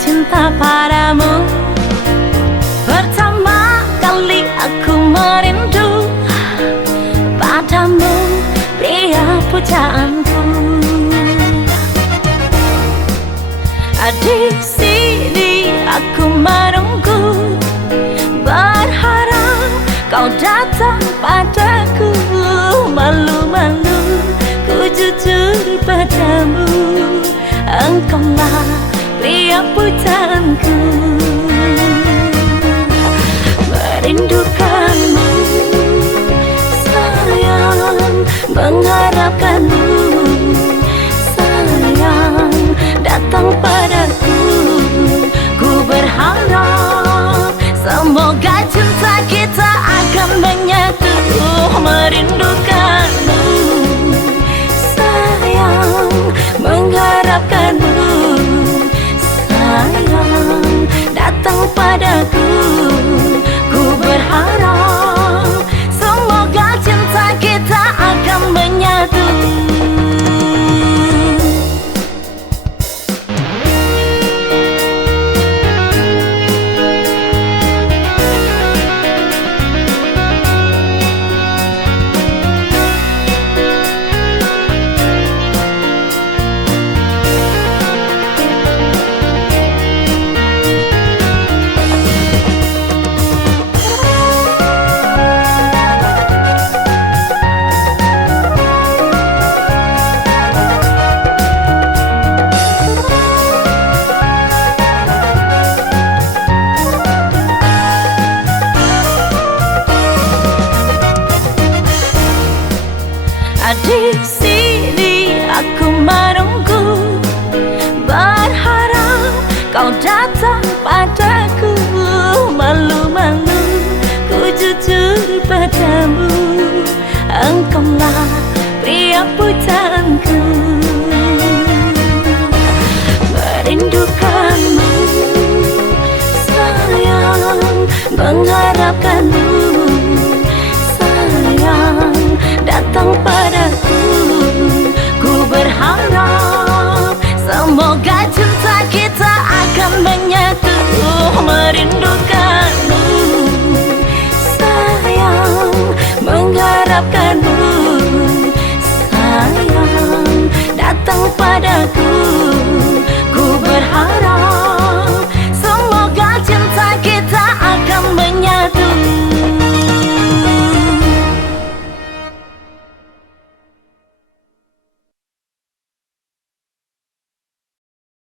cinta padamu. Pertama kali aku merindu padamu, pria pujaanku. Di sini aku menunggu, berharap kau datang padaku. Malu-malu ku jujur padamu, engkaulah pria pujaanku. Merindukanmu sayang, mengharapkanmu sayang, datang padaku. Ku berharap semoga cinta kita akan menyatu. Merindukanmu sayang, mengharapkanmu sayang, datang padaku. Ku berharap semoga cinta kita akan menyatu. Di sini aku menunggu, berharap kau datang padaku. Malu-malu ku jujur padamu, engkaulah pria pujaanku. Merindukanmu sayang, mengharapkanmu sayang, datang padaku.